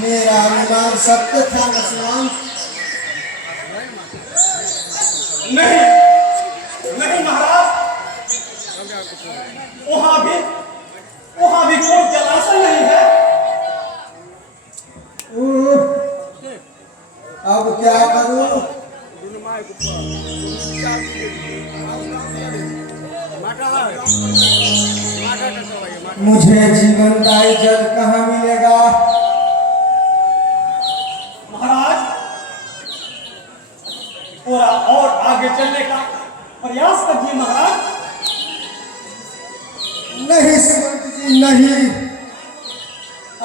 मेरा अनुमान सत्य था मुसलमान। नहीं नहीं महाराज, वहां भी कोई जलाशय नहीं है। अब क्या करूं? मुझे जीवनदायी जल कहाँ मिलेगा? महाराज, थोड़ा और आगे चलने का प्रयास कीजिए महाराज। नहीं सुमंत जी, नहीं।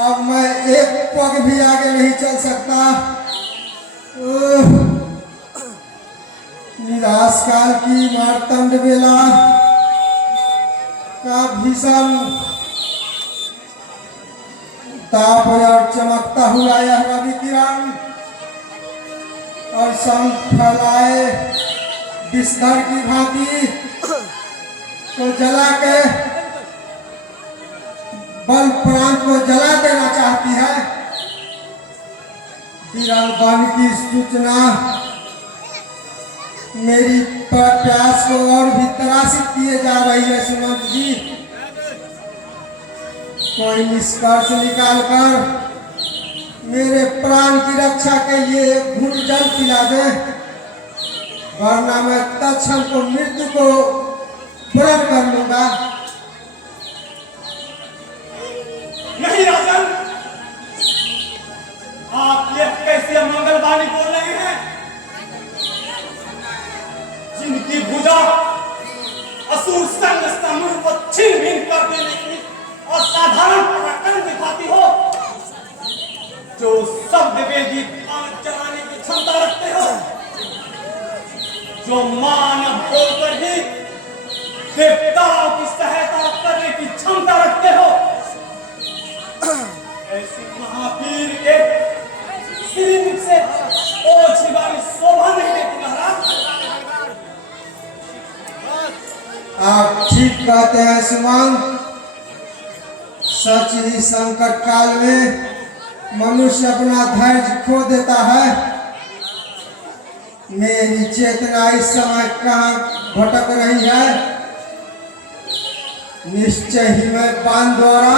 अब मैं एक पग भी आगे नहीं चल सकता। निराश काल की मारतंड बेला का भीषण ताप और चमकता हुआ यह रवि किरण और संग फैलाए बिस्तर की भांति को जला के बल प्राण को जला देना चाहती है। विरल बन की सूचना मेरी प्यास को और भी त्रासित किए जा रही है। सुमंत जी, कोई निष्कर्ष निकालकर मेरे प्राण की रक्षा के लिए एक घूंट जल पिला दे, वरना मैं तत्क्षण को मृत्यु को वरण कर लूंगा। नहीं राजन, आप ये कैसे मंगलवाणी बोल रहे हैं? जिनकी भुजा असुर संग समूह को छिन भिन कर देने की असाधारण पराक्रम दिखाती हो, जो शब्द वेदी चलाने की क्षमता रखते हो, जो मानव होकर भी देवताओं की सहायता करने की क्षमता रखते हो, ऐसी महावीर के श्रीमुख से ओछी वाली शोभा नहीं देती महाराज। आप ठीक कहते हैं सुमन। सच ही संकट काल में मनुष्य अपना धैर्य खो देता है। मेरी चेतना इस समय कहाँ भटक रही है? निश्चय ही मैं बाण द्वारा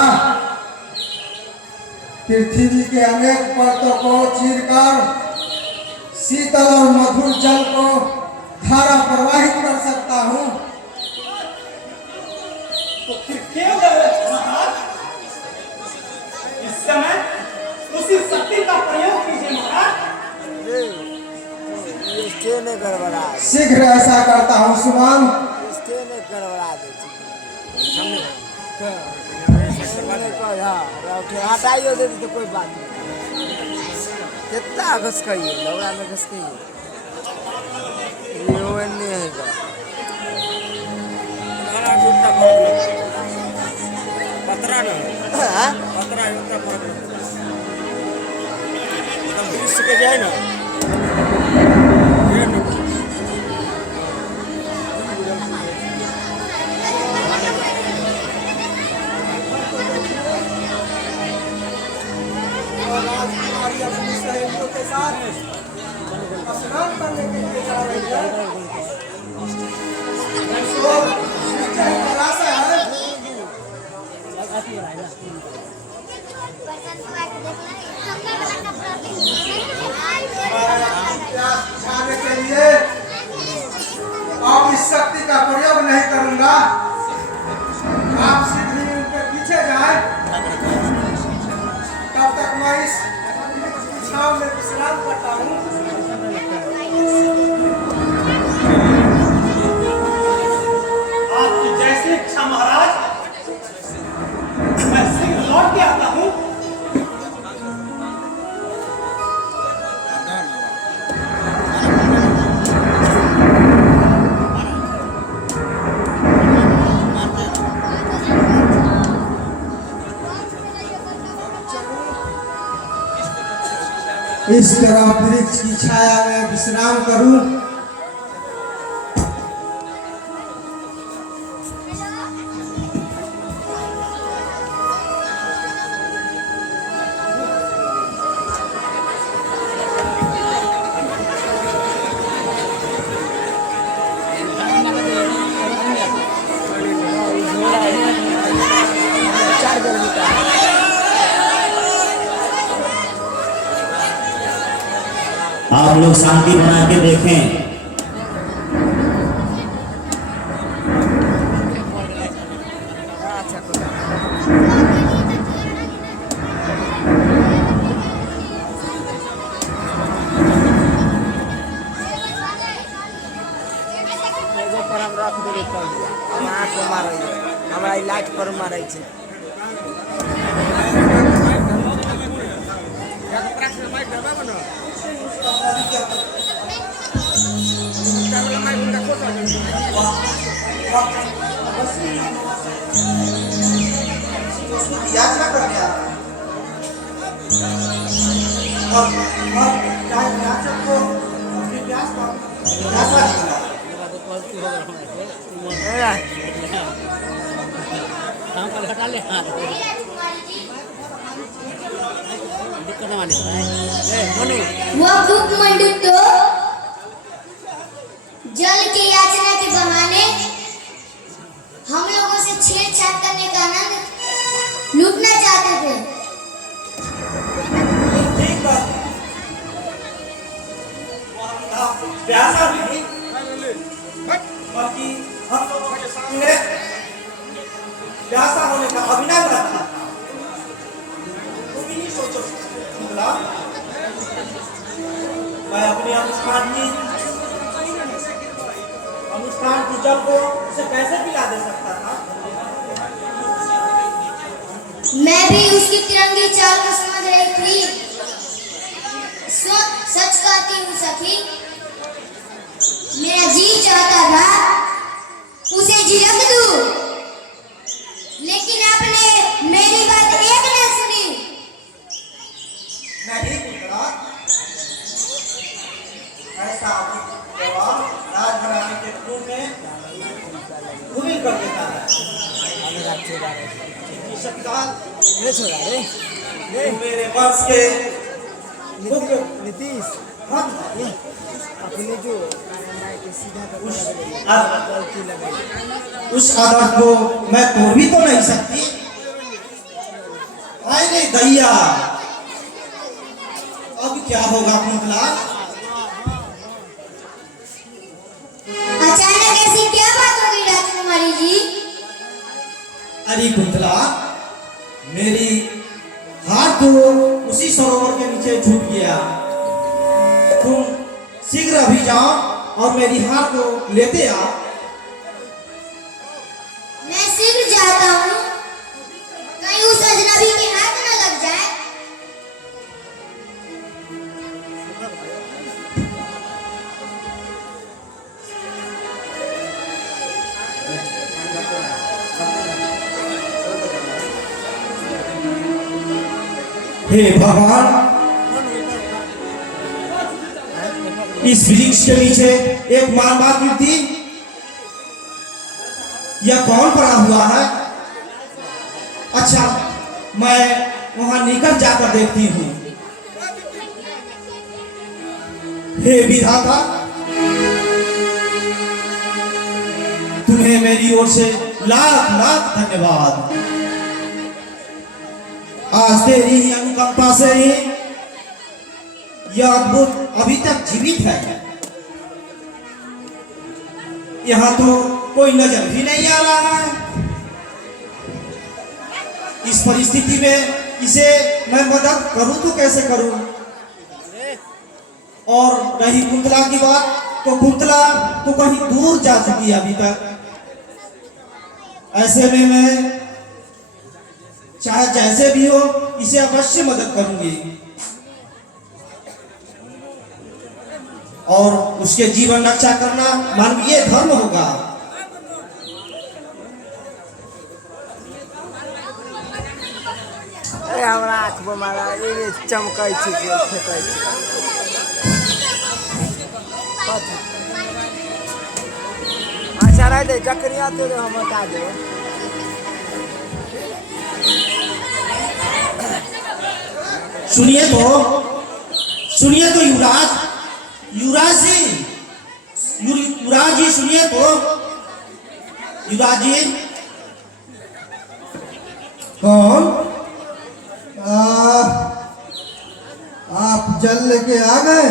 पृथ्वी के अनेक परतों को चीरकर शीतल और मधुर जल को धारा प्रवाहित कर सकता हूँ। तो फिर क्यों महाराज इस समय उसी शक्ति का प्रयोग कीजिए महाराज। शीघ्र ऐसा करता हूँ सुमन। हटाइयो दे तो कोई बात नहीं। कितना घस खाइए लौड़ा में घस खाइए ये वो नहीं है का नाला टूटता पतरा ना हां पतरा इतना फर्क एकदम दृश्य के जाए ना के साथ स्नान करने के लिए जा रही है। जाने के लिए अब इस शक्ति का प्रयोग नहीं करूंगा। आप सीधे उनके पीछे जाए, तब तक मैं इस छाव में विश्राम करता हूँ। आपकी जैसी इच्छा महाराज, मैं शीघ्र लौट के आता हूँ। इस तरह वृक्ष की छाया में विश्राम करूं। आप लोग शांति बना के देखें। अच्छा कोई एगो पर हम रख देबै तब हम आँख मारै हमरा इलाज पर मारै छै यात्रा करने आ और चाहे याचक को अपने प्यास का प्यासा निकला वह भूख मंडूक तो जल के याचना के बहाने हम लोगों से छेड़छाड़ करने का आनंद लूटना चाहते थे। ठीक बात प्यासा नहीं बाकी हम लोगों के सामने प्यासा होने का अभिनव रखा तुम ही सोचो कुंतला मैं अपने अनुष्ठान की जल को उसे कैसे पिला दे सकता था। मैं भी उसकी तिरंगी चाल को समझ रही थी। सच कहती हूँ सखी, मेरा जी चाहता था उसे झिड़क दूं, लेकिन आपने मेरी बात एक न सुनी। नहीं कुंतला ऐसा जवाब राजघराने के रूप में भूमि कर देता है। इतनी शक्तिशाल ये छोड़ा रे तुम मेरे वंश के मुख्य नीतीश हम अपने जो के सीधा गलती लगे उस आदर्श को मैं तोड़ भी तो नहीं सकती। आए नहीं दैया अब क्या होगा कुंतला। अचानक ऐसी क्या बात हो गई राजकुमारी जी? अरे कुंतला मेरी हाथ तो उसी सरोवर के नीचे छूट गया। तुम शीघ्र अभी जाओ और मेरी हाथ को लेते आओ। मैं शीघ्र जाता हूँ, कहीं उस अजनबी के हाथ न लग जाए। हे भगवान इस वृक्ष के नीचे एक मानव गिरती यह कौन पड़ा हुआ है। अच्छा मैं वहां निकट जाकर देखती हूँ। हे विधाता तुम्हें मेरी ओर से लाख लाख धन्यवाद। आज तेरी ही अनुकंपा से ही यह अद्भुत अभी तक जीवित है। यहाँ तो कोई नजर भी नहीं आ रहा है। इस परिस्थिति में इसे मैं मदद करूं तो कैसे करूं। और रही कुंतला की बात तो कुंतला तो कहीं दूर जा चुकी है अभी तक। ऐसे में मैं चाहे जैसे भी हो इसे अवश्य मदद करूंगी और उसके जीवन रक्षा करना मानवीय धर्म होगा। अरे हमरा आँख में मारा ये चमकै छै जे फेकै छै कथी अच्छा रह दे जकरिया तो हम बता देबो। सुनिए तो युवराज युवराज जी सुनिए तो युवराज जी। कौन आप जल लेके आ गए?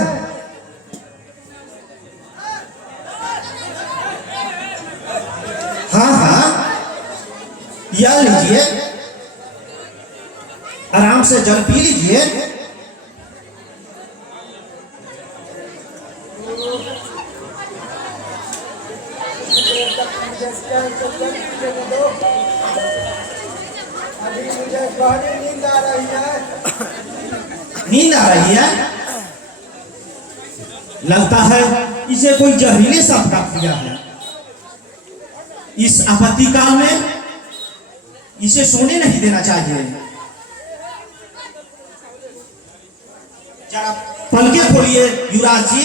हाँ हाँ, यह लीजिए, आराम से जल पी लीजिए। अभी मुझे गहरी नींद आ रही है। नींद आ रही है? लगता है इसे कोई जहरीले सांप काट दिया है। इस आपत्ति काल में इसे सोने नहीं देना चाहिए। जरा पलके खोलिए युवराज जी,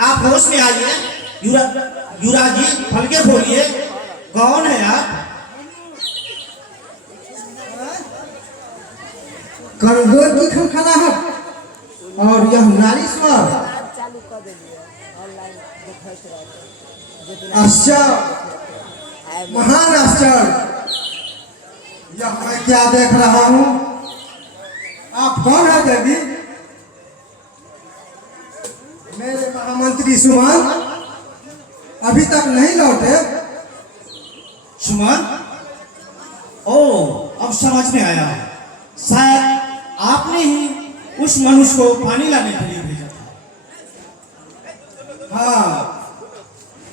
आप होश में आइए। युवराज जी पलके खोलिए, कौन है आप? करदोर की खनखना है और यह नारीश्वर। चालू कर देलिए ऑनलाइन देखैत रहते आश्चर्य, महान आश्चर्य। यह मैं क्या देख रहा हूँ? आप कौन है देवी? मेरे महामंत्री सुमन अभी तक नहीं लौटे। सुमन? ओ, अब समझ में आया। शायद आपने ही उस मनुष्य को पानी लाने के लिए भेजा था। हाँ,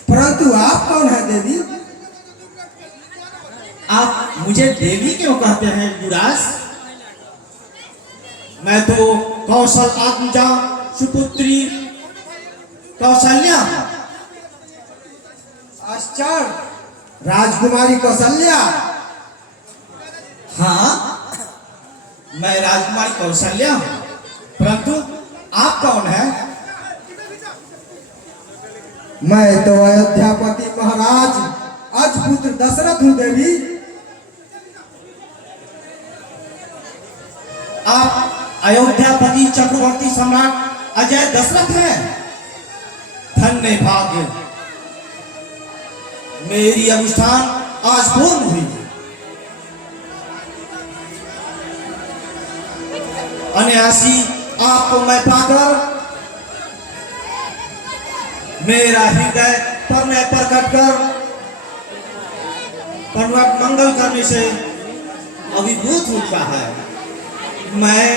परंतु आप कौन है देवी? आप मुझे देवी क्यों कहते हैं युवराज? मैं तो कौशल आत्मजा सुपुत्री कौशल्या। आश्चर्य, राजकुमारी कौशल्या। हाँ, मैं राजकुमारी कौशल्या हूँ, परंतु आप कौन हैं? मैं तो अयोध्यापति महाराज अजपुत्र दशरथ हूँ देवी। आप अयोध्यापति चक्रवर्ती सम्राट अजय दशरथ हैं? धन्य भाग्य, मेरी अनुष्ठान आज पूर्ण हुई। अनायासी आपको मैं पाकर मेरा हृदय परने पर कटकर परवट मंगल करने से अभिभूत होता है। मैं